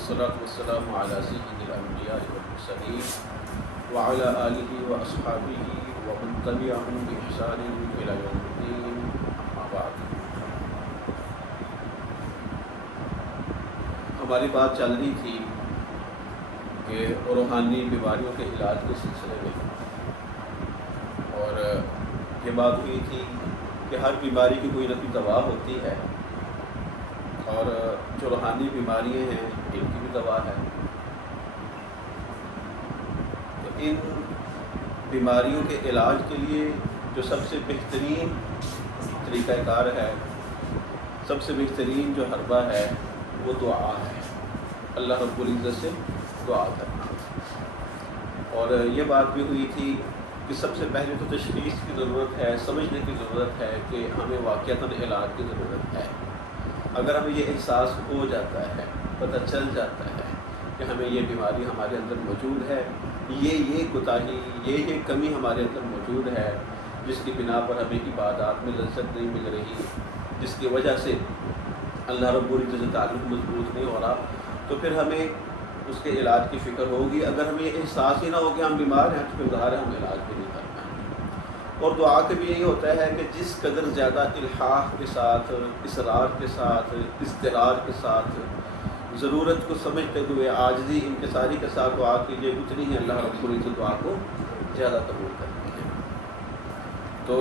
والصلاة والسلام على سيد الأنبياء والمرسلين وعلى آله وأصحابه ومن تبعهم بإحسان إلى يوم الدين أما بعد۔ ہماری بات چل رہی تھی کہ روحانی بیماریوں کے علاج کے سلسلے میں، اور یہ بات ہوئی تھی کہ ہر بیماری کی کوئی نہ کوئی دوا ہوتی ہے، اور جو روحانی بیماریاں ہیں ان کی بھی دوا ہے۔ تو ان بیماریوں کے علاج کے لیے جو سب سے بہترین طریقہ کار ہے، سب سے بہترین جو حربہ ہے وہ دعا ہے، اللہ رب العزت سے دعا کرنا۔ اور یہ بات بھی ہوئی تھی کہ سب سے پہلے تو تشخیص کی ضرورت ہے، سمجھنے کی ضرورت ہے کہ ہمیں واقعتاً علاج کی ضرورت ہے۔ اگر ہمیں یہ احساس ہو جاتا ہے، پتہ چل جاتا ہے کہ ہمیں یہ بیماری ہمارے اندر موجود ہے، یہ کوتاہی، یہ کمی ہمارے اندر موجود ہے، جس کی بنا پر ہمیں عبادات میں لذت نہیں مل رہی، جس کی وجہ سے اللہ رب العزت سے تعلق مضبوط نہیں ہو رہا، تو پھر ہمیں اس کے علاج کی فکر ہوگی۔ اگر ہمیں یہ احساس ہی نہ ہو کہ ہم بیمار ہیں تو پھر ظاہر ہے ہم علاج بھی نہیں کر پائیں گے۔ اور دعا کے بھی یہی ہوتا ہے کہ جس قدر زیادہ الحاح کے ساتھ، اصرار کے ساتھ، اضطرار کے ساتھ، ضرورت کو سمجھتے ہوئے عاجزی انکساری کے ساتھ دعا کیجیے، اتنی ہی اللہ رب العزت دعا کو زیادہ قبول کرتی ہے۔ تو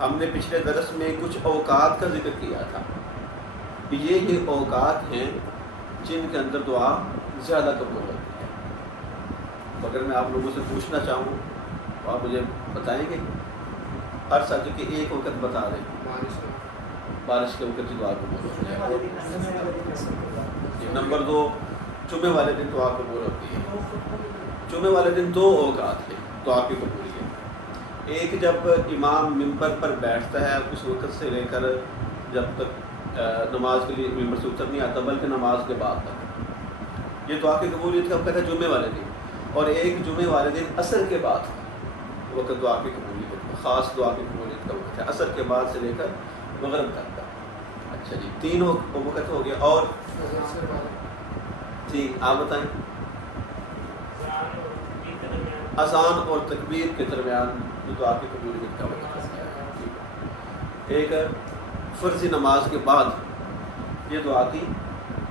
ہم نے پچھلے درس میں کچھ اوقات کا ذکر کیا تھا کہ یہ اوقات ہیں جن کے اندر دعا زیادہ قبول ہوتی ہے۔ تو اگر میں آپ لوگوں سے پوچھنا چاہوں تو آپ مجھے بتائیں گے؟ ہر ساتھ کے ایک وقت بتا دیں۔ بارش کے وقت کی دعا قبول ہوتی ہے۔ نمبر 2، جمعے والے دن دعا قبول ہوتی ہے۔ جمعے والے دن 2 اوقات ہیں دعا کی قبولیت۔ ایک جب امام ممبر پر بیٹھتا ہے اس وقت سے لے کر جب تک نماز کے لیے ممبر سے اتر نہیں آتا، بلکہ نماز کے بعد تک، یہ دعا کی قبولیت کا وقت ہے جمعے والے دن۔ اور ایک جمعے والے دن عصر کے بعد وقت دعا کی قبولیت کا، خاص دعا کی قبولیت کا وقت ہے، عصر کے بعد سے لے کر مغرب تک کا۔ اچھا جی، 3 وقت ہو گیا۔ اور جی آپ بتائیں؟ اذان اور تکبیر کے درمیان جو دعا کی قبولیت کا وقت ہے۔ ایک فرضی نماز کے بعد یہ دعا کی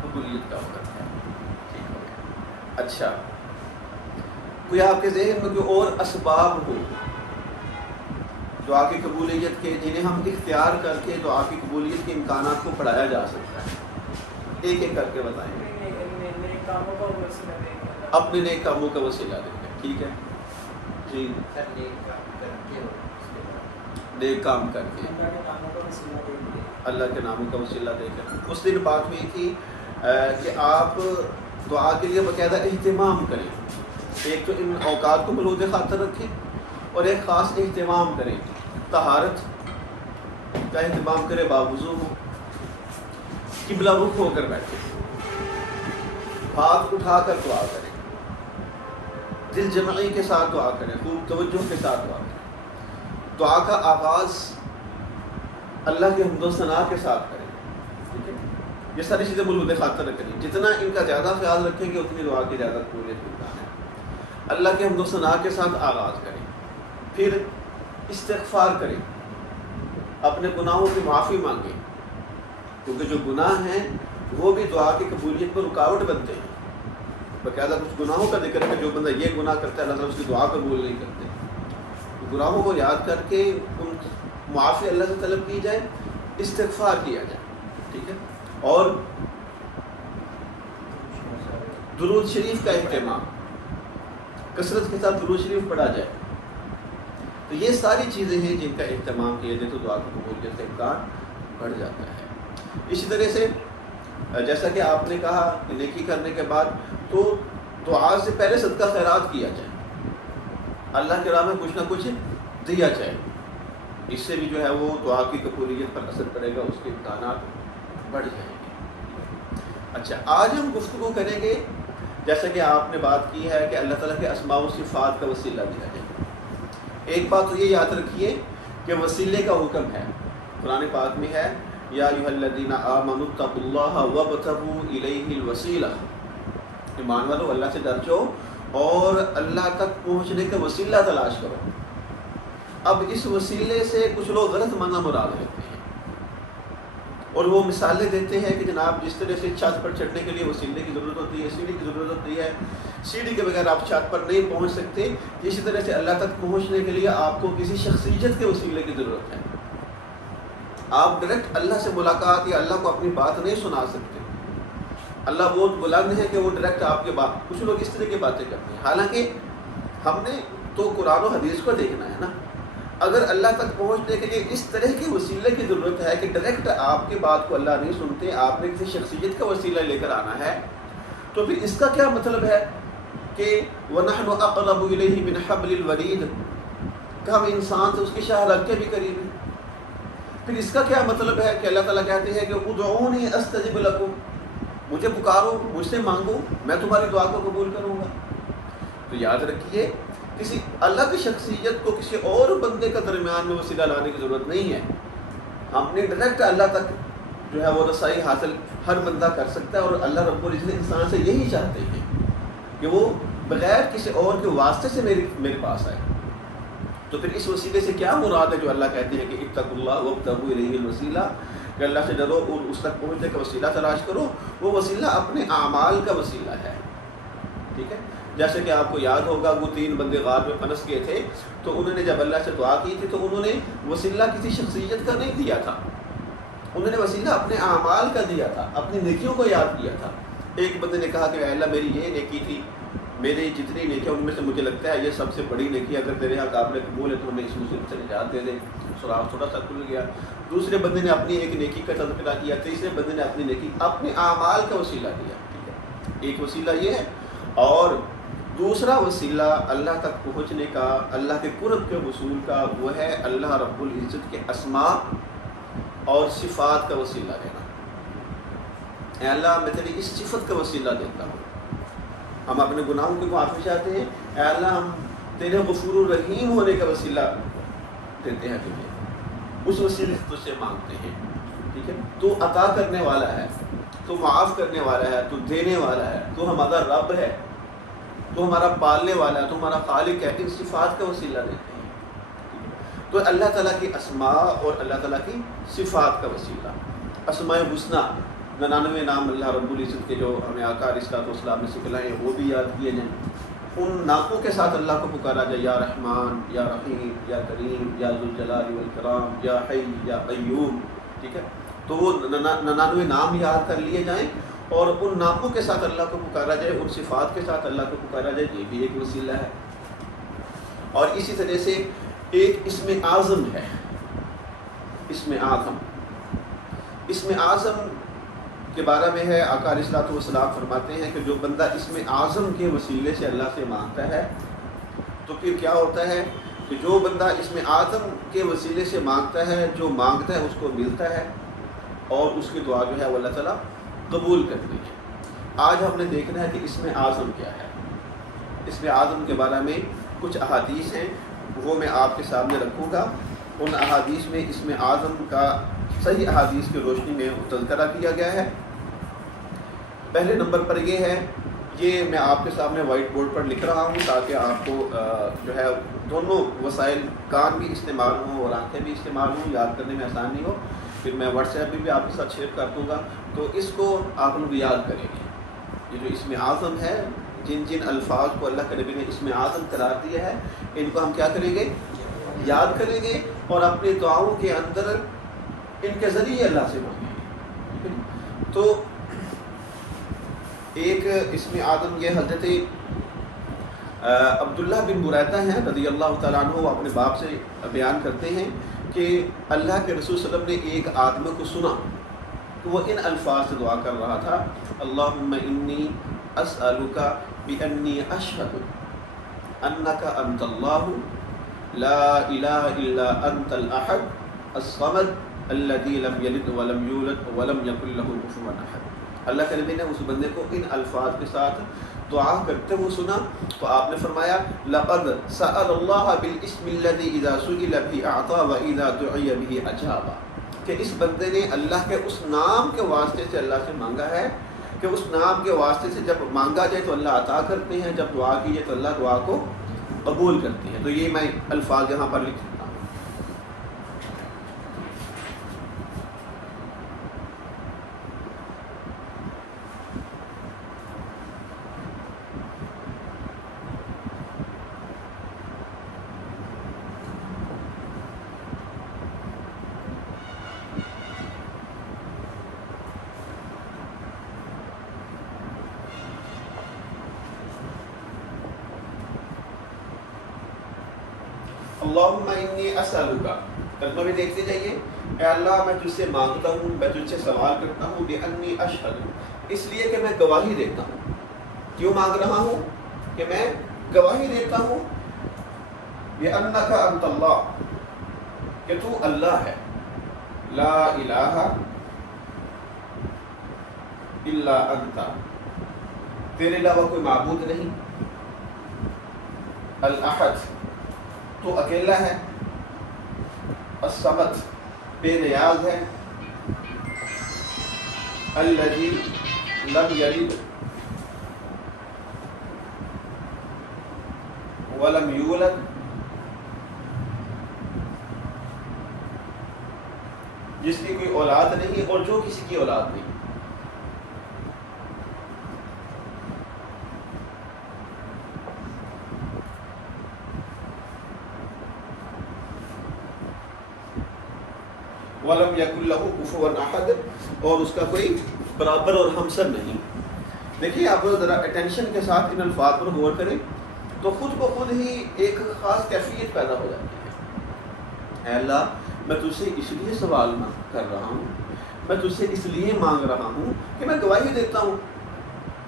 قبولیت کا وقت ہے۔ ٹھیک ہو گیا۔ اچھا، کوئی آپ کے ذہن میں کوئی اور اسباب ہو دعا کی قبولیت کے، جنہیں ہم اختیار کر کے دعا کی قبولیت کے امکانات کو بڑھایا جا سکتا ہے؟ ایک ایک کر کے بتائیں۔ اپنے نیک کاموں کا وسیلہ دے کر۔ ٹھیک ہے جی، نیک کام کر کے، اللہ کے ناموں کا وسیلہ دے کر۔ اس دن بات ہوئی تھی کہ آپ دعا کے لیے باقاعدہ اہتمام کریں۔ ایک تو ان اوقات کو ملحوظ خاطر رکھیں، اور ایک خاص اہتمام کریں، طہارت کا اہتمام کریں، باوضو ہو، قبلہ رخ ہو کر بیٹھیں، ہاتھ اٹھا کر دعا کریں، دل جمعی کے ساتھ دعا کریں، خوب توجہ کے ساتھ دعا کریں۔ دعا کا آغاز اللہ کے حمد و ثنا کے ساتھ کریں۔ ٹھیک ہے، یہ ساری چیزیں ملحوظ خاطر رکھیں، جتنا ان کا زیادہ خیال رکھیں گے اتنی دعا کی زیادہ قبولیت ملتا ہے۔ اللہ کے حمد و ثنا کے ساتھ آغاز کریں، پھر استغفار کریں، اپنے گناہوں کی معافی مانگیں، کیونکہ جو گناہ ہیں وہ بھی دعا کی قبولیت میں رکاوٹ بنتے ہیں۔ باقاعدہ کچھ گناہوں کا ذکر ہے، جو بندہ یہ گناہ کرتا ہے اللہ تعالیٰ اس کی دعا قبول نہیں کرتے۔ گناہوں کو یاد کر کے ان کی معافی اللہ سے طلب کی جائے، استغفار کیا جائے۔ ٹھیک ہے، اور درود شریف کا اہتمام، کثرت کے ساتھ درود شریف پڑھا جائے۔ تو یہ ساری چیزیں ہیں جن کا اہتمام کیا جائے تو دعا کی قبولیت کا امکان بڑھ جاتا ہے۔ اسی طرح سے جیسا کہ آپ نے کہا کہ نیکی کرنے کے بعد تو دعا سے پہلے صدقہ خیرات کیا جائے، اللہ کے راہ میں کچھ نہ کچھ دیا جائے، اس سے بھی جو ہے وہ دعا کی قبولیت پر اثر پڑے گا، اس کے امکانات بڑھ جائیں گے۔ اچھا، آج ہم گفتگو کریں گے، جیسا کہ آپ نے بات کی ہے کہ اللہ تعالیٰ کے اسماء و صفات کا وسیلہ دیا جائے۔ ایک بات تو یہ یاد رکھیے کہ وسیلے کا حکم ہے، قرآن پاک میں ہے یا ایھا الذین آمنوا اتقوا اللہ وابتغوا الیہ الوسیلہ، ایمان والو اللہ سے ڈر جاؤ اور اللہ تک پہنچنے کا وسیلہ تلاش کرو۔ اب اس وسیلے سے کچھ لوگ غلط معنی مراد لیتے ہیں اور وہ مثالیں دیتے ہیں کہ جناب جس طرح سے چھت پر چڑھنے کے لیے وسیلے کی ضرورت ہوتی ہے، سیڑھی کی ضرورت ہوتی ہے، سیڑھی کے بغیر آپ چھت پر نہیں پہنچ سکتے، اسی طرح سے اللہ تک پہنچنے کے لیے آپ کو کسی شخصیت کے وسیلے کی ضرورت ہے۔ آپ ڈائریکٹ اللہ سے ملاقات یا اللہ کو اپنی بات نہیں سنا سکتے۔ اللہ بہت بلند ہے کہ وہ ڈائریکٹ آپ کے بات، کچھ لوگ اس طرح کی باتیں کرتے ہیں، حالانکہ ہم نے تو قرآن و حدیث کو دیکھنا ہے نا۔ اگر اللہ تک پہنچنے کے لیے اس طرح کے وسیلے کی ضرورت ہے کہ ڈائریکٹ آپ کی بات کو اللہ نہیں سنتے، آپ نے کسی شخصیت کا وسیلہ لے کر آنا ہے، تو پھر اس کا کیا مطلب ہے کہ وَنَحْنُ أَقْرَبُ إِلَيْهِ مِنْ حَبْلِ الْوَرِيدِ، کہ ہم انسان سے اس کی شاہ رگ کے بھی قریب ہیں۔ پھر اس کا کیا مطلب ہے کہ اللہ تعالیٰ کہتے ہیں کہ ادعونی استجب لکم، مجھے پکارو، مجھ سے مانگو، میں تمہاری دعا کو قبول کروں گا۔ تو یاد رکھیے کسی الگ شخصیت کو کسی اور بندے کا درمیان میں وسیلہ لانے کی ضرورت نہیں ہے۔ ہم نے ڈائریکٹ اللہ تک جو ہے وہ رسائی حاصل ہر بندہ کر سکتا ہے، اور اللہ رب العزت انسان سے یہی چاہتے ہیں کہ وہ بغیر کسی اور کے واسطے سے میرے پاس آئے۔ تو پھر اس وسیلے سے کیا مراد ہے جو اللہ کہتے ہیں کہ اتقوا اللہ وابتغوا الیہ الوسیلہ، کہ اللہ سے ڈرو اور اس تک پہنچنے کا وسیلہ تلاش کرو۔ وہ وسیلہ اپنے اعمال کا وسیلہ ہے، ٹھیک ہے؟ جیسے کہ آپ کو یاد ہوگا وہ 3 بندے غار میں پھنس گئے تھے، تو انہوں نے جب اللہ سے دعا کی تھی تو انہوں نے وسیلہ کسی شخصیت کا نہیں دیا تھا، انہوں نے وسیلہ اپنے اعمال کا دیا تھا، اپنی نیکیوں کو یاد کیا تھا۔ ایک بندے نے کہا کہ اے اللہ میری یہ نیکی تھی، میری جتنی نیکیاں ان میں سے مجھے لگتا ہے یہ سب سے بڑی نیکی، اگر تیرے یہاں قابل قبول ہے تو ہمیں اس مصیبت سے نجات دے دے۔ سراغ تھوڑا سا کھل گیا۔ دوسرے بندے نے اپنی ایک نیکی کا تذکرہ کیا، تیسرے بندے نے اپنی نیکی اپنے اعمال کا وسیلہ دیا، ٹھیک ہے؟ ایک وسیلہ یہ ہے، اور دوسرا وسیلہ اللہ تک پہنچنے کا، اللہ کے قرب کے وصول کا، وہ ہے اللہ رب العزت کے اسماء اور صفات کا وسیلہ لینا۔ اے اللہ میں تیری اس صفت کا وسیلہ دیتا ہوں۔ ہم اپنے گناہوں کی معافی چاہتے ہیں، اے اللہ ہم تیرے غفور الرحیم ہونے کا وسیلہ دیتے ہیں تجھے، اس وسیلے سے تجھ سے مانگتے ہیں، ٹھیک ہے؟ تو عطا کرنے والا ہے، تو معاف کرنے والا ہے، تو دینے والا ہے، تو ہمارا رب ہے، تو ہمارا پالنے والا ہے، تو ہمارا خالق ہے۔ ان صفات کا وسیلہ دیتے ہیں۔ تو اللہ تعالیٰ کی اسماء اور اللہ تعالیٰ کی صفات کا وسیلہ، اسماء حسنی 99 نام اللہ رب العزت کے جو ہمیں آقا علیہ الصلوۃ والسلام نے سکھلائے ہیں وہ بھی یاد کیے جائیں، ان ناموں کے ساتھ اللہ کو پکارا جائے، یا رحمان، یا رحیم، یا کریم، یا ذوالجلال والکرام، یا حی، یا قیوم، ٹھیک ہے؟ تو وہ 99 نام یاد کر لیے جائیں اور ان ناموں کے ساتھ اللہ کو پکارا جائے، ان صفات کے ساتھ اللہ کو پکارا جائے، یہ بھی ایک وسیلہ ہے۔ اور اسی طرح سے ایک اسم اعظم ہے، اسم اعظم۔ اسم اعظم کے بارے میں ہے، آقا علیہ الصلوۃ والسلام فرماتے ہیں کہ جو بندہ اسم اعظم کے وسیلے سے اللہ سے مانگتا ہے تو پھر کیا ہوتا ہے کہ جو بندہ اسم اعظم کے وسیلے سے مانگتا ہے، جو مانگتا ہے اس کو ملتا ہے، اور اس کی دعا جو ہے وہ اللہ تعالیٰ قبول کرتی ہے۔ آج ہم نے دیکھنا ہے کہ اسم اعظم کیا ہے۔ اسم اعظم کے بارے میں کچھ احادیث ہیں، وہ میں آپ کے سامنے رکھوں گا۔ ان احادیث میں اسم اعظم کا صحیح احادیث کی روشنی میں تذکرہ کیا گیا ہے۔ پہلے نمبر پر یہ ہے، یہ میں آپ کے سامنے وائٹ بورڈ پر لکھ رہا ہوں تاکہ آپ کو جو ہے دونوں وسائل، کان بھی استعمال ہوں اور آنکھیں بھی استعمال ہوں، یاد کرنے میں آسانی ہو۔ پھر میں واٹس ایپ بھی آپ کے ساتھ شیئر کر دوں گا، تو اس کو آپ لوگ یاد کریں گے۔ یہ جو اسم اعظم ہے، جن جن الفاظ کو اللہ کے نبی نے اسم اعظم قرار دیا ہے، ان کو ہم کیا کریں گے؟ یاد کریں گے، اور اپنی دعاؤں کے اندر ان کے ذریعے اللہ سے مانگیں گے۔ تو ایک اسم اعظم یہ حضرت عبداللہ بن بریدہ ہیں رضی اللہ تعالیٰ عنہ، وہ اپنے باپ سے بیان کرتے ہیں کہ اللہ کے رسول صلی اللہ علیہ وسلم نے ایک آدمی کو سنا تو وہ ان الفاظ سے دعا کر رہا تھا، اللہم انی اسألک بانی اشہد انک انت اللہ لا الہ الا انت الاحد الصمد الذی لم یلد ولم یولد ولم یکن لہ کفوا احد۔ اللہ کے نبی نے اس بندے کو ان الفاظ کے ساتھ دعا کرتے ہوئے سنا تو آپ نے فرمایا، لقد سأل اللہ بالاسم الذی اذا سئل به اعطى واذا دعی به اجاب۔ کہ اس بندے نے اللہ کے اس نام کے واسطے سے اللہ سے مانگا ہے کہ اس نام کے واسطے سے جب مانگا جائے تو اللہ عطا کرتے ہیں، جب دعا کی جائے تو اللہ دعا کو قبول کرتے ہیں۔ تو یہ میں الفاظ یہاں پر لکھ دیتا ہوں۔ اللہم انی اسألک، کلمہ بھی دیکھتے جائیے، اے اللہ میں تجھ سے مانگتا ہوں، میں تجھ سے سوال کرتا ہوں، بانی اشہد، اس لیے کہ میں گواہی دیتا ہوں۔ کیوں مانگ رہا ہوں؟ کہ میں گواہی دیتا ہوں بانک انت اللہ، کہ تو اللہ ہے، لا الہ الا انت، تیرے علاوہ کوئی معبود نہیں، الاحد، تو اکیلا ہے، الصمد، بے نیاز ہے، الذی لم یلد ولم یولد، جس کی کوئی اولاد نہیں اور جو کسی کی اولاد نہیں۔ وَلَمْ يَكُنْ لَهُ كُفُوًا أَحَدٌ، اور اس کا کوئی برابر اور ہمسر نہیں۔ دیکھیے آپ ذرا اٹینشن کے ساتھ ان الفاظ پر غور کریں تو خود بخود ہی ایک خاص کیفیت پیدا ہو جاتی ہے۔ اے اللہ میں تجھ سے اس لیے سوال کر رہا ہوں، میں تجھ سے اس لیے مانگ رہا ہوں کہ میں گواہی دیتا ہوں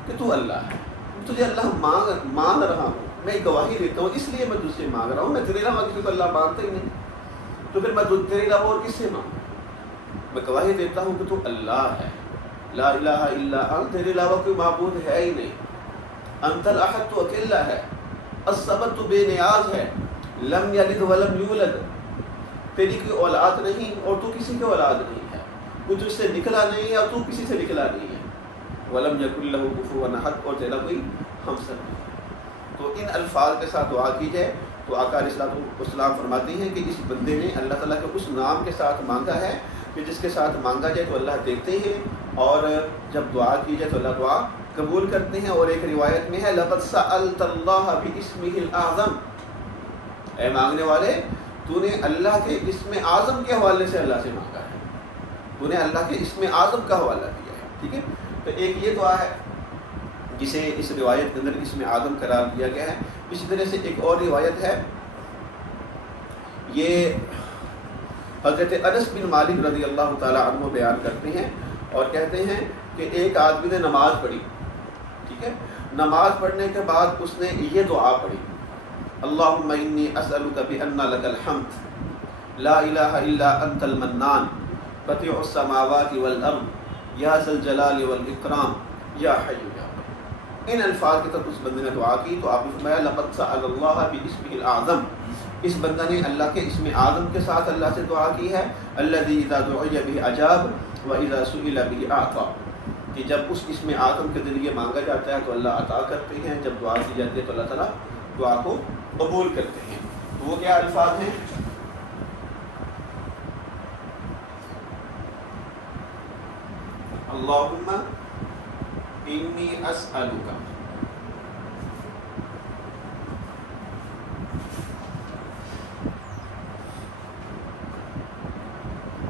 کہ تو اللہ ہے، تجھے اللہ مان رہا ہوں، میں گواہی دیتا ہوں، اس لیے میں تجھ سے مانگ رہا ہوں، میں تیرے علاوہ کسی کو اللہ مانتا ہی نہیں، تو پھر میں تیرے علاوہ اور کس سے مانگوں؟ میں گواہی دیتا ہوں کہ تو اللہ ہے، لا الہ الا انت، تیرے علاوہ کوئی معبود ہے ہی نہیں، انت الاحد، تو اکیلا ہے، الصمد، تو بے نیاز ہے، لم یلد ولم یولد، تیری کوئی اولاد نہیں اور تو کسی کی اولاد نہیں ہے، کوئی تجھ سے نکلا نہیں ہے اور تو کسی سے نکلا نہیں ہے، ولم یکن لہ کفوا احد، اور تیرا کوئی ہمسر نہیں ہے۔ تو ان الفاظ کے ساتھ دعا کی جائے تو آقا علیہ الصلوۃ والسلام فرماتے ہیں کہ اس بندے نے اللہ تعالیٰ کے اس نام کے ساتھ مانگا ہے کہ جس کے ساتھ مانگا جائے تو اللہ دیتے ہیں، اور جب دعا کی جائے تو اللہ دعا قبول کرتے ہیں۔ اور ایک روایت میں ہے لقد سألت اللہ باسمہ الاعظم، اے مانگنے والے تو نے اللہ کے اسم اعظم کے حوالے سے اللہ سے مانگا ہے، تو نے اللہ کے اسم اعظم کا حوالہ دیا ہے، ٹھیک ہے۔ تو ایک یہ دعا ہے جسے اس روایت کے اندر اسم اعظم قرار دیا گیا ہے۔ اسی طرح سے ایک اور روایت ہے، یہ حضرت انس بن مالک رضی اللہ تعالی عنہ بیان کرتے ہیں اور کہتے ہیں کہ ایک آدمی نے نماز پڑھی، ٹھیک ہے، نماز پڑھنے کے بعد اس نے یہ دعا پڑھی، اللہم انی اسألک بان لک الحمد لا الہ الا انت المنان بدیع السماوات والارض یا ذا الجلال والاکرام یا حی یا قیوم۔ ان الفاظ کے تحت اس بندے نے دعا کی تو آپ نے فرمایا لقد سأل اللہ باسمہ الاعظم، اس بندہ نے اللہ کے اسم اعظم کے ساتھ اللہ سے دعا کی ہے، الذی اذا دعی بہ اجاب واذا سئل بہ اعطی، کہ جب اس اسم اعظم کے ذریعے مانگا جاتا ہے تو اللہ عطا کرتے ہیں، جب دعا کی جاتی ہے تو اللہ تعالیٰ دعا کو قبول کرتے ہیں۔ تو وہ کیا الفاظ ہیں؟ اللہم انی اسألک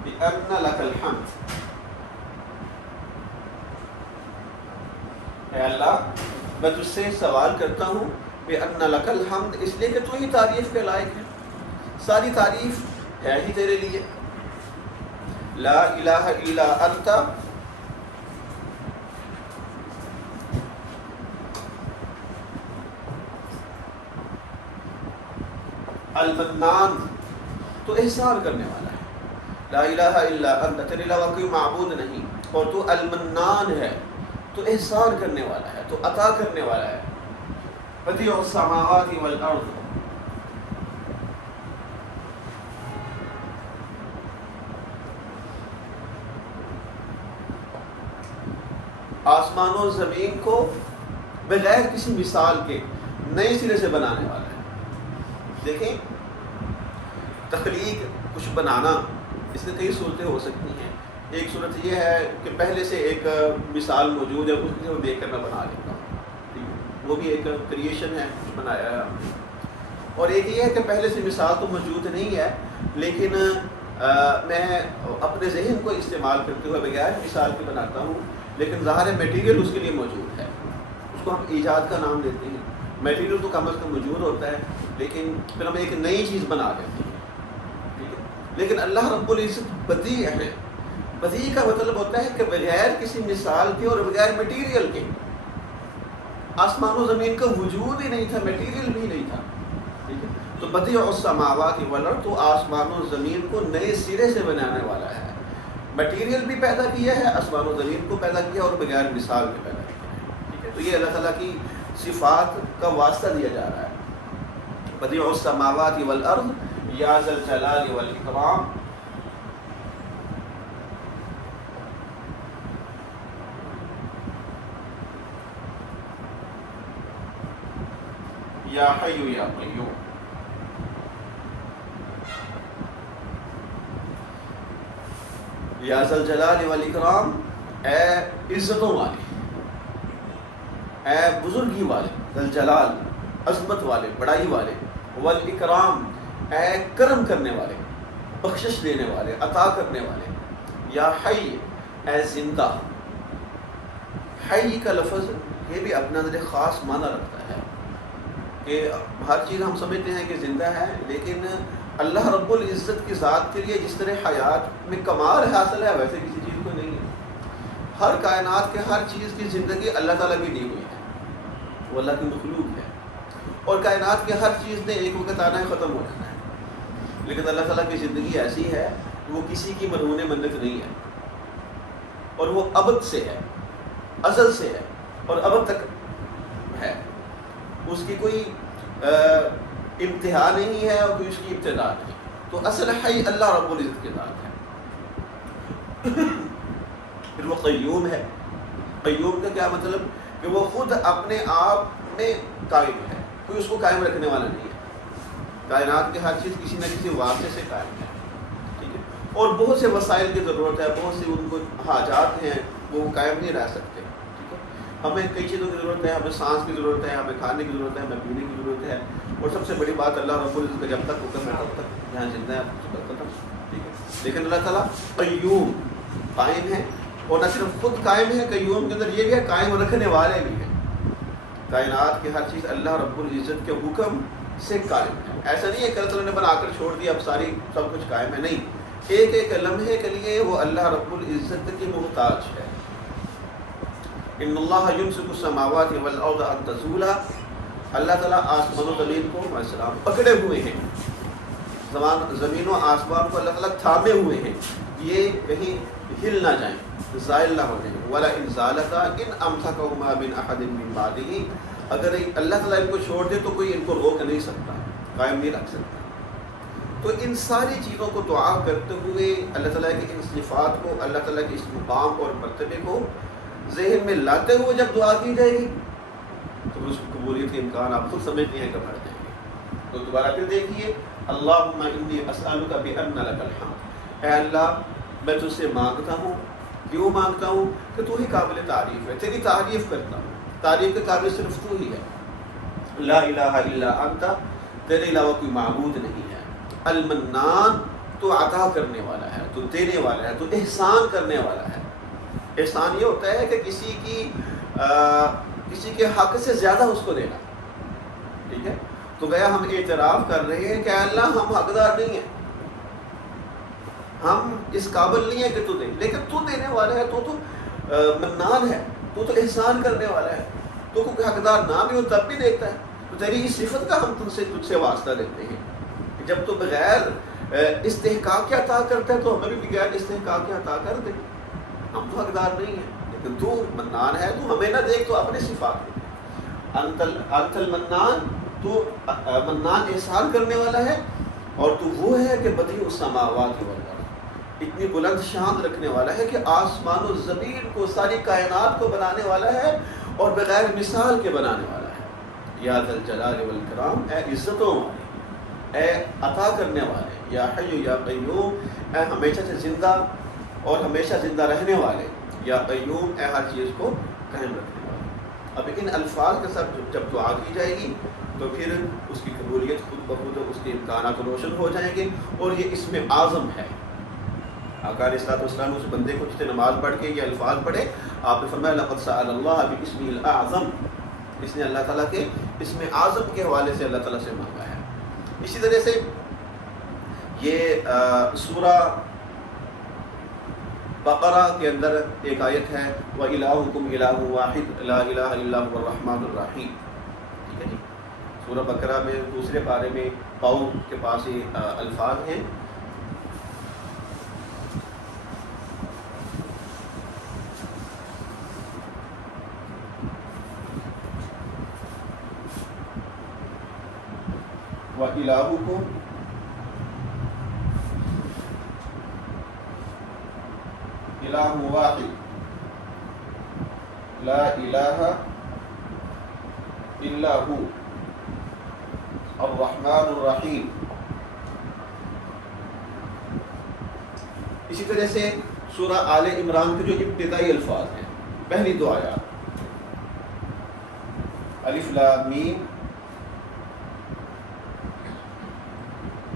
بأن لک الحمد، اے اللہ میں تجھ سے سوال کرتا ہوں بأن لک الحمد، اس لیے کہ تو ہی تعریف کے لائق ہے، ساری تعریف ہے ہی تیرے لیے، لا الہ الا انت، المنان، تو احسان کرنے والا ہے، لا الہ الا انت، تیرے علاوہ کوئی معبود نہیں، اور تو المنان ہے، تو احسان کرنے والا ہے، تو عطا کرنے والا ہے، بدیع السماوات والارض، آسمان و زمین کو بغیر کسی مثال کے نئے سرے سے بنانے والا ہے۔ دیکھیں، تخلیق کچھ بنانا، اس میں کئی صورتیں ہو سکتی ہیں۔ ایک صورت یہ ہے کہ پہلے سے ایک مثال موجود ہے، اس کو دیکھ کر میں بنا لیتا ہوں، وہ بھی ایک کریشن ہے، کچھ بنایا ہے ہم نے۔ اور ایک یہ ہے کہ پہلے سے مثال تو موجود نہیں ہے، لیکن میں اپنے ذہن کو استعمال کرتے ہوئے بغیر مثال کے بناتا ہوں، لیکن ظاہر میٹیریل اس کے لیے موجود ہے، اس کو ہم ایجاد کا نام دیتے ہیں۔ میٹیریل تو کم از کم موجود ہوتا ہے، لیکن پھر ہم ایک نئی چیز بنا دیتے ہیں، ٹھیک ہے۔ لیکن اللہ رب العزت بدیع ہے۔ بدیع کا مطلب ہوتا ہے کہ بغیر کسی مثال کے اور بغیر میٹیریل کے۔ آسمان و زمین کا وجود ہی نہیں تھا، میٹیریل بھی نہیں تھا، ٹھیک ہے۔ تو بدیع السماوات والارض، تو آسمان و زمین کو نئے سرے سے بنانے والا ہے۔ میٹیریل بھی پیدا کیا ہے، آسمان و زمین کو پیدا کیا اور بغیر مثال کے پیدا کیا ہے، ٹھیک ہے۔ تو یہ اللہ تعالیٰ کی صفات کا واسطہ دیا جا رہا ہے۔ بدیع السماوات والارض یا ذا الجلال والاکرام، یا حی یا قیوم۔ یا ذا الجلال والاکرام، اے عزتوں والے، اے بزرگی والے، ذا الجلال عظمت والے، بڑائی والے، والاکرام اے کرم کرنے والے، بخشش دینے والے، عطا کرنے والے، یا حی اے زندہ۔ حی کا لفظ یہ بھی اپنا اندر خاص معنی رکھتا ہے کہ ہر چیز ہم سمجھتے ہیں کہ زندہ ہے، لیکن اللہ رب العزت کی ذات کے لیے جس طرح حیات میں کمال حاصل ہے، ویسے کسی چیز کو نہیں ہے۔ ہر کائنات کے ہر چیز کی زندگی اللہ تعالیٰ کی دی ہوئی ہے، وہ اللہ کی مخلوق ہے، اور کائنات کے ہر چیز نے ایک وقت آنا ہے، ختم ہو جانا ہے، لیکن اللہ تعالیٰ کی زندگی ایسی ہے کہ وہ کسی کی مرہون منت نہیں ہے، اور وہ ابد سے ہے، ازل سے ہے اور ابد تک ہے۔ اس کی کوئی انتہا نہیں ہے اور کوئی اس کی ابتدا نہیں۔ تو اصل حی اللہ رب العزت کے ذات ہے۔ پھر وہ قیوم ہے۔ قیوم کا کیا مطلب؟ کہ وہ خود اپنے آپ میں قائم ہے، کوئی اس کو قائم رکھنے والا نہیں ہے۔ کائنات کی ہر چیز کسی نہ کسی واسطے سے قائم ہے، ٹھیک ہے، اور بہت سے وسائل کی ضرورت ہے، بہت سی ان کو حاجات ہیں، وہ قائم نہیں رہ سکتے، ٹھیک ہے۔ ہمیں کئی چیزوں کی ضرورت ہے، ہمیں سانس کی ضرورت ہے، ہمیں کھانے کی ضرورت ہے، ہمیں پینے کی ضرورت ہے، اور سب سے بڑی بات اللہ رب العزت کا جب تک حکم ہے تب تک یہاں زندہ ہے، ختم، ٹھیک ہے۔ لیکن اللہ تعالیٰ قیوم قائم ہے، اور نہ صرف خود قائم ہے، قیوم کے اندر یہ بھی ہے قائم رکھنے والے بھی ہیں۔ کائنات کی ہر چیز اللہ رب العزت کے حکم سے قائم ہے۔ ایسا نہیں ہے کہ اللہ تعالیٰ نے بنا کر چھوڑ دیا اب ساری سب کچھ قائم ہے، نہیں، ایک ایک لمحے کے لیے وہ اللہ رب العزت کی محتاج ہے۔ ان اللہ یمسک السماوات والارض ان تزولا، اللہ تعالیٰ آسمان و زمین کو السلام پکڑے ہوئے ہیں، زمین و آسمان کو اللہ تعالیٰ تھامے ہوئے ہیں، یہ کہیں ہل نہ جائیں، زائل نہ ہو جائیں۔ ولا ان زالتا ان امسکہما من احد من بعدہ، اگر اللہ تعالیٰ ان کو چھوڑ دے تو کوئی ان کو روک نہیں سکتا، قائم نہیں رکھ سکتا۔ تو ان ساری چیزوں کو دعا کرتے ہوئے اللہ تعالیٰ کی ان صفات کو، اللہ تعالیٰ کے اس مقام اور مرتبے کو ذہن میں لاتے ہوئے جب دعا کی جائے گی تو اس قبولیت کے امکان آپ خود سمجھتے ہیں کہ بڑھ جائیں گے۔ تو دوبارہ پھر دیکھیے، اللہم انی اسألک بأن لک الحمد، اے اللہ میں تجھ سے مانگتا ہوں، کیوں مانگتا ہوں؟ کہ تو ہی قابل تعریف ہے، تیری تعریف کرتا ہوں، تعریف کے قابل صرف تو ہی ہے، لا الہ الا انت، تیرے علاوہ کوئی معبود نہیں ہے، المنان، تو عطا کرنے والا ہے، تو دینے والا ہے، تو احسان کرنے والا ہے۔ احسان یہ ہوتا ہے کہ کسی کے حق سے زیادہ اس کو دینا، ٹھیک ہے۔ تو گیا ہم اعتراف کر رہے ہیں کہ اللہ ہم حقدار نہیں ہیں، ہم اس قابل نہیں ہے کہ تو دے، لیکن تو دینے والا ہے، تو منان ہے، تو احسان کرنے والا ہے، تو کوئی حقدار نہ بھی ہو تب بھی دیتا ہے۔ تو تیری اس صفت کا ہم تجھ سے واسطہ دیتے ہیں کہ جب تو بغیر استحقاق کے عطا کرتا ہے تو ہمیں بھی بغیر استحقاق کے عطا کر دے، ہم تو حقدار نہیں ہیں، لیکن تو منان ہے، تو ہمیں نہ دیکھ تو اپنے صفات میں انت المنان، تو منان احسان کرنے والا ہے، اور تو وہ ہے کہ بدیع السماوات والارض، اتنی بلند شان رکھنے والا ہے کہ آسمان و زمین کو، ساری کائنات کو بنانے والا ہے اور بغیر مثال کے بنانے والا ہے۔ یا ذا الجلال والاکرام، اے عزتوں والے، اے عطا کرنے والے، یا حی یا قیوم، اے ہمیشہ سے زندہ اور ہمیشہ زندہ رہنے والے، یا قیوم، اے ہر چیز کو قائم رکھنے والے۔ اب ان الفاظ کے ساتھ جب دعا کی جائے گی تو پھر اس کی قبولیت خود بخود، اس کے امکانات روشن ہو جائیں گے، اور یہ اسم اعظم ہے۔ آقا علیہ الصلوۃ والسلام اس بندے کو جس نے نماز پڑھ کے یہ الفاظ پڑھے، آپ نے فرمایا لقد سأل اللہ باسمہ الاعظم، اس نے اللہ تعالیٰ کے اسم اعظم کے حوالے سے اللہ تعالیٰ سے مانگا ہے۔ اسی طرح سے یہ سورہ بقرہ کے اندر ایک آیت ہے وَإِلَٰهُكُمْ إِلَٰهٌ وَاحِدٌ لَا إِلَٰهَ إِلَّا هُوَ الرَّحْمَٰنُ الرَّحِيمُ، ٹھیک ہے جی۔ سورہ بقرہ میں دوسرے پارے میں قوم کے پاس یہ الفاظ ہیں۔ وَإِلَٰهُكُمْ إِلَٰهٌ وَاحِدٌ لَا إِلَٰهَ إِلَّا هُوَ الرحمن الرحیم۔ اسی طرح سے سورہ آل عمران کے جو ابتدائی الفاظ ہیں، پہلی دو آیات، الف لام میم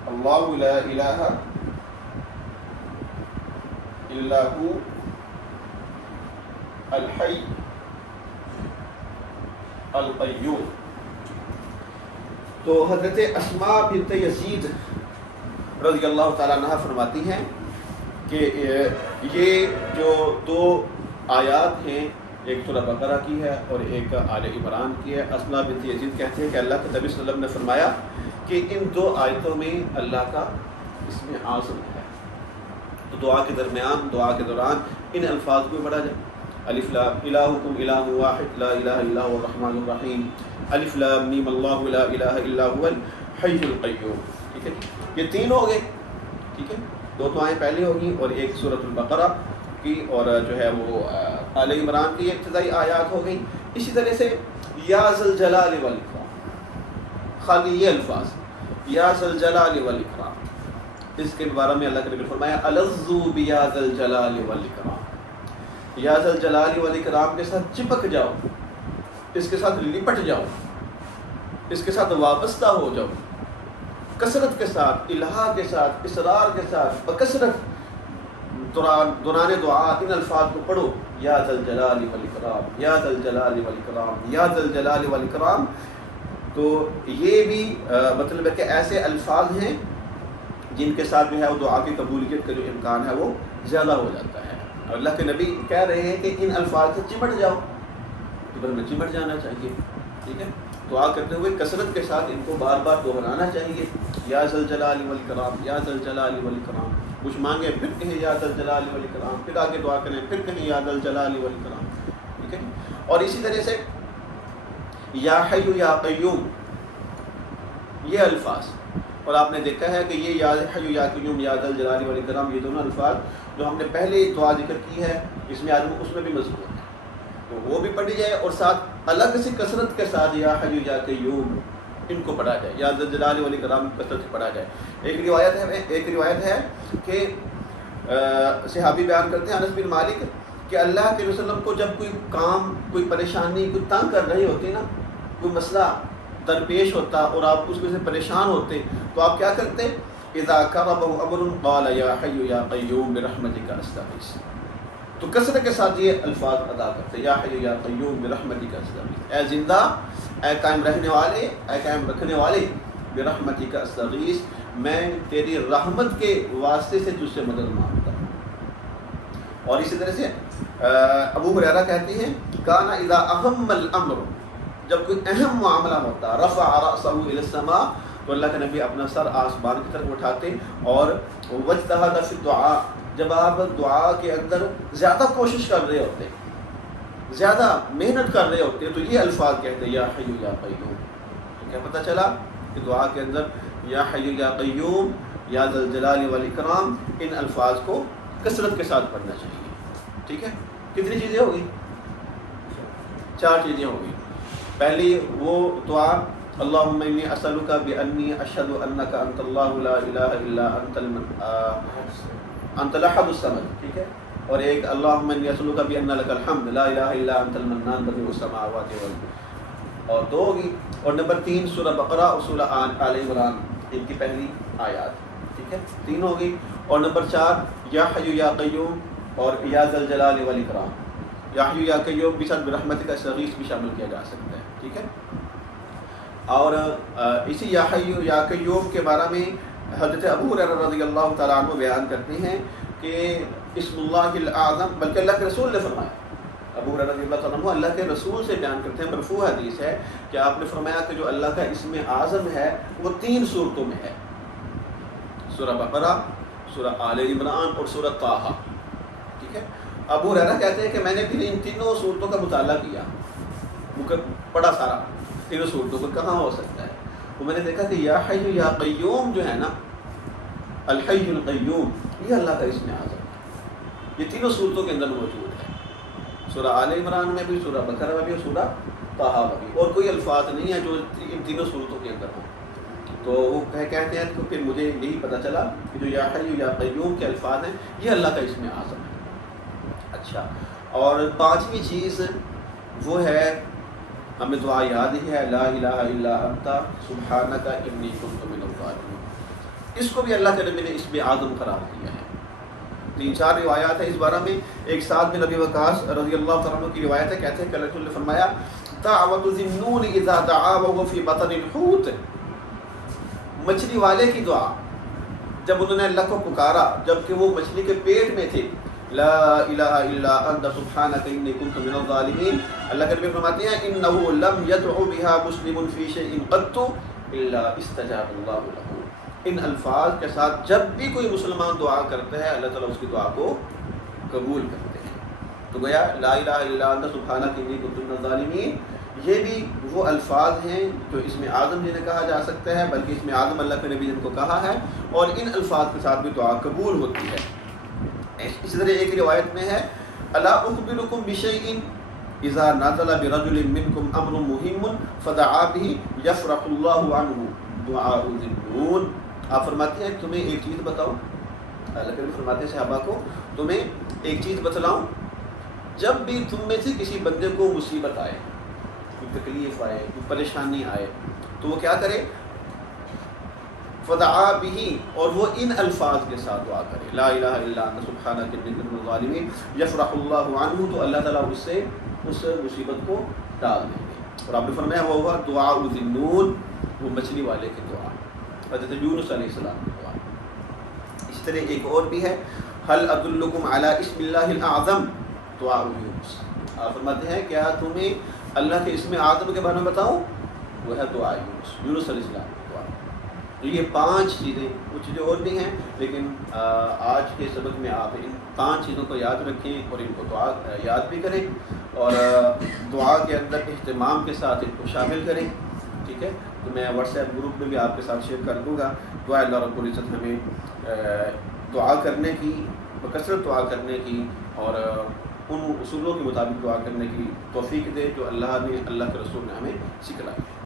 اللہ لا الہ الا هو الحی القیوم۔ تو حضرت اسماء بنت یزید رضی اللہ تعالیٰ عنہ فرماتی ہیں کہ یہ جو دو آیات ہیں، ایک سورہ بقرہ کی ہے اور ایک آل عمران کی ہے، اسماء بنت یزید کہتے ہیں کہ اللہ کے نبی صلی اللہ علیہ وسلم نے فرمایا کہ ان دو آیتوں میں اللہ کا اسم اعظم ہے، تو دعا کے درمیان، دعا کے دوران ان الفاظ کو پڑھا جائے، الف لام الہکم الہ واحد لا الہ الا هو الرحمن الرحیم، الف لام میم اللہ لا الہ الا هو الحی القیوم، ٹھیک ہے۔ یہ تین ہو گئے، ٹھیک ہے، دو دعائیں پہلی ہوگی اور ایک سورۃ البقرہ کی اور جو ہے وہ آل عمران کی ابتدائی آیات ہو گئی۔ اسی طرح سے یا ذا الجلال والاکرام، خالی یہ الفاظ یا ذا الجلال والاکرام، اس کے بارے میں اللہ کے نبی نے فرمایا الذو بیا ذا الجلال والاکرام، یا ذا الجلال والاکرام کے ساتھ چپک جاؤ، اس کے ساتھ لپٹ جاؤ، اس کے ساتھ وابستہ ہو جاؤ، کثرت کے ساتھ، الہا کے ساتھ، اصرار کے ساتھ، بکثرت دوران دعا ان الفاظ کو پڑھو، یا ذا الجلال والاکرام، یا ذا الجلال والاکرام، یا ذا الجلال والاکرام۔ تو یہ بھی مطلب ہے کہ ایسے الفاظ ہیں جن کے ساتھ جو ہے وہ دعا کی قبولیت کا جو امکان ہے وہ زیادہ ہو جاتا ہے۔ اور اللہ کے نبی کہہ رہے ہیں کہ ان الفاظ سے چمٹ جاؤ، تو میں چمٹ جانا چاہیے، ٹھیک ہے، دعا کرتے ہوئے کثرت کے ساتھ ان کو بار بار دہرانا چاہیے، یا ذا الجلال والاکرام، یا ذا الجلال والاکرام، کچھ مانگے پھر کہیں یا ذا الجلال والاکرام، پھر آگے دعا کریں پھر کہیں یا ذا الجلال والاکرام، ٹھیک ہے۔ اور اسی طرح سے یا حی یا قیوم، یہ الفاظ، اور آپ نے دیکھا ہے کہ یہ یا حی یا قیوم، یا ذا الجلال والاکرام، یہ دونوں الفاظ جو ہم نے پہلے دعا ذکر کی ہے اس میں آدمی اس میں بھی مضبوط ہے، تو وہ بھی پڑھی جائے اور ساتھ الگ سے کثرت کے ساتھ یا حی یا قیوم ان کو پڑھا جائے، یا ذا الجلال والاکرام کثرت سے پڑھا جائے۔ ایک روایت ہے کہ صحابی بیان کرتے ہیں انس بن مالک کہ اللہ کے وسلم کو جب کوئی کام، کوئی پریشانی، کوئی تنگ کر رہی ہوتی نا، کوئی مسئلہ درپیش ہوتا اور آپ اس میں سے پریشان ہوتے، تو آپ کیا کرتے؟ اذا کربہ امر قال یا حی یا قیوم برحمتک استغیث، تو کثرت کے ساتھ یہ الفاظ ادا کرتے، یا حی یا قیوم برحمتک استغیث، اے زندہ، اے قائم رہنے والے، اے قائم رکھنے والے، برحمتک استغیث، میں تیری رحمت کے واسطے سے تجھ سے مدد مانگتا ہوں۔ اور اسی طرح سے ابو ہریرہ کہتے ہیں کان اذا اہم الامر، جب کوئی اہم معاملہ ہوتا، رفع رأسہ الی السماء، تو اللہ کے نبی اپنا سر آسمان کی طرف اٹھاتے، اور واجتہد فی الدعاء، جب آپ دعا کے اندر زیادہ کوشش کر رہے ہوتے، زیادہ محنت کر رہے ہوتے، تو یہ الفاظ کہتے یا حی یا قیوم۔ تو کیا پتہ چلا کہ دعا کے اندر یا حی یا قیوم، یا ذا الجلال والاکرام، ان الفاظ کو کثرت کے ساتھ پڑھنا چاہیے. ٹھیک ہے, کتنی چیزیں ہوگی؟ 4 چیزیں ہوگی. پہلی وہ دعا اللہم انی اسألک بانی اشہد انک انت اللہ لا الہ الا انت الاحد الصمد. ٹھیک ہے, اور ایک اللہم انی اسألک بان لک الحمد لا الہ الا انت المنان بدیع السماوات والارض, اور 2 ہوگی. اور نمبر 3 سورہ بقرہ اور سورہ آل عمران, ان کی پہلی آیات. ٹھیک ہے, 3 ہوگی. اور نمبر 4 یا حی یا قیوم اور یا ذا الجلال والاکرام. یا حی یا قیوم بھی ساتھ برحمتک استغیث بھی شامل کیا جا سکتا ہے. ٹھیک ہے, اور اسی یا حی یا قیوم کے بارے میں حضرت ابو ہریرہ رضی اللہ تعالیٰ عنہ بیان کرتے ہیں کہ اسم اللہ الاعظم, بلکہ اللہ کے رسول نے فرمایا, ابو ہریرہ رضی اللہ تعالیٰ عنہ اللہ کے رسول سے بیان کرتے ہیں, مرفوع حدیث ہے کہ آپ نے فرمایا کہ جو اللہ کا اسم اعظم ہے وہ 3 صورتوں میں ہے, سورہ بقرہ, سورہ آل عمران اور سورہ طٰہٰ. ٹھیک ہے, ابو ہریرہ کہتے ہیں کہ میں نے پھر ان تینوں صورتوں کا مطالعہ کیا, پڑھا سارا 3 صورتوں کو, کہاں ہو سکتا ہے. تو میں نے دیکھا کہ یا حی یا قیوم جو ہے نا, الحی القیوم, یہ اللہ کا اسم اعظم ہے. یہ تینوں صورتوں کے اندر موجود ہے, سورہ آل عمران میں بھی, سورہ بقرہ میں بھی اور سورہ طٰہٰ میں بھی. اور کوئی الفاظ نہیں ہے جو ان تینوں صورتوں کے اندر ہوں. تو وہ کہتے ہیں تو پھر مجھے یہی پتہ چلا کہ جو یا حی یا قیوم کے الفاظ ہیں یہ اللہ کا اسم اعظم ہے. اچھا, اور 5ویں چیز وہ ہے, ہمیں دعا یاد ہی ہے, لا الہ الا انت سبحانک انی کنت من الظالمین. اس کو بھی اللہ کے نبی نے اسم اعظم قرار دیا ہے. 3-4 روایات ہیں اس بارے میں. ایک سعد بن ابی وقاص رضی اللہ تعالیٰ عنہ کی روایت ہے, کہتے ہیں کہ اللہ نے فرمایا دعوت ذی النون اذا دعا وهو فی بطن الحوت, مچھلی والے کی دعا جب انہوں نے اللہ کو پکارا جبکہ وہ مچھلی کے پیٹ میں تھے, لا الہ الا انت سبحانک انی کنت من الظالمین. اللہ کے نبی فرماتے ہیں انہ لم یدعو بها مسلم فی شیء قط الا استجاب اللہ له. ان الفاظ کے ساتھ جب بھی کوئی مسلمان دعا کرتا ہے اللہ تعالیٰ اس کی دعا کو قبول کرتے ہیں. تو گویا لا الہ الا انت سبحانک انی کنت من الظالمین یہ بھی وہ الفاظ ہیں جو اسم اعظم جنہیں کہا جا سکتا ہے, بلکہ اسم اعظم اللہ کے نبی نے ان کو کہا ہے, اور ان الفاظ کے ساتھ بھی دعا قبول ہوتی ہے. اسی طرح ایک روایت میں ہے الا اخبرکم بشیء اذا نزل برجل منکم امر مهم فدعا به یفرح اللہ عنہ دعاء ذی النون. آپ فرماتے ہیں تمہیں ایک چیز بتاؤں, اللہ کے نبی فرماتے ہیں صحابہ کو تمہیں ایک چیز بتلاؤں, جب بھی تم میں سے کسی بندے کو مصیبت آئے, کوئی تکلیف آئے, کوئی پریشانی آئے, تو وہ کیا کرے, فدعا به, اور وہ ان الفاظ کے ساتھ دعا کرے, لا الہ الا انت سبحانک انی کنت من الظالمین یفرح اللہ عنہ, تو اللہ تعالیٰ اس سے اس مصیبت کو ڈال دیں گے. اور آپ نے فرمایا وہ ہوا دعاء ذی النون, وہ مچھلی والے کی دعا, حضرت یونس علیہ السلام کی دعا. اس طرح ایک اور بھی ہے هل ادلکم علی اسم اللہ الاعظم دعاء یونس. آپ فرماتے ہیں کیا تمہیں اللہ کے اسم اعظم کے بارے میں بتاؤں, وہ ہے دعا یونس, یونس علیہ السلام کی دعا. تو یہ 5 چیزیں, کچھ چیزیں اور بھی ہیں لیکن آج کے سبق میں آپ ان 5 چیزوں کو یاد رکھیں اور ان کو دعا یاد بھی کریں, اور دعا کے اندر اہتمام کے ساتھ ان کو شامل کریں. ٹھیک ہے, تو میں واٹس ایپ گروپ میں بھی آپ کے ساتھ شیئر کر دوں گا. دعا اللہ رب العزت ہمیں دعا کرنے کی, بکثرت دعا کرنے کی اور ان اصولوں کے مطابق دعا کرنے کی توفیق دے جو اللہ نے, اللہ کے رسول نے ہمیں سکھلائی.